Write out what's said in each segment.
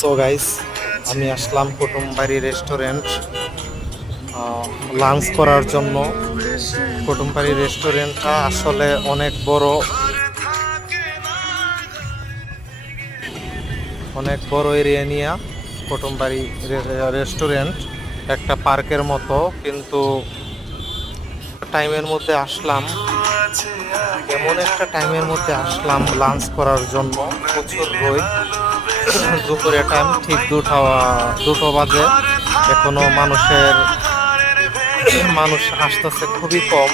So guys, আমি আসলাম Kutumbari restaurant lunch করার জন্য। কুটুমবাড়ি রেস্টুরেন্টটা আসলে অনেক বড় এরিয়া নিয়ে। কুটুমবাড়ি রেস্টুরেন্ট একটা পার্কের মতো, কিন্তু টাইমের মধ্যে আসলাম, এমন একটা টাইমের মধ্যে আসলাম লাঞ্চ করার জন্য। প্রচুর রোদ, দুপুরে টাইম, ঠিক দুটো বাজে। এখনো মানুষ আসতেছে খুবই কম।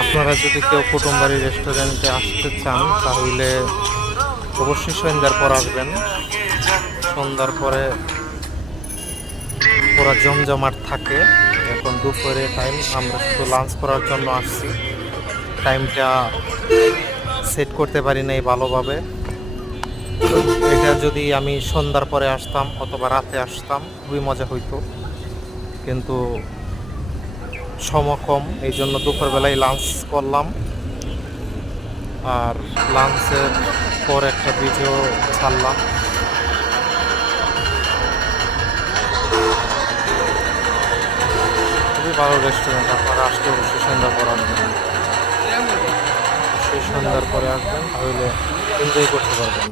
আপনারা যদি কেউ কুটুমবাড়ি রেস্টুরেন্টে আসতে চান তাহলে অবশ্যই সন্ধ্যার পর আসবেন। সন্ধ্যার পরে পুরো জমজমাট থাকে। এখন দুপুরে টাইম, আমরা শুধু লাঞ্চ করার জন্য আসছি। টাইমটা সেট করতে পারি নাই ভালোভাবে। এটা যদি আমি সন্ধ্যার পরে আসতাম অথবা রাতে আসতাম খুবই মজা হইতো, কিন্তু সময় কম, এই জন্য দুপুরবেলায় লাঞ্চ করলাম। আর লাঞ্চের পর একটা ভিডিও ছাড়লাম। খুবই ভালো রেস্টুরেন্ট, আপনারা আসলে অবশ্যই সন্ধ্যার পর আসবেন। সেই সন্ধ্যার পরে আসবেন, তাহলে এনজয় করতে পারবেন।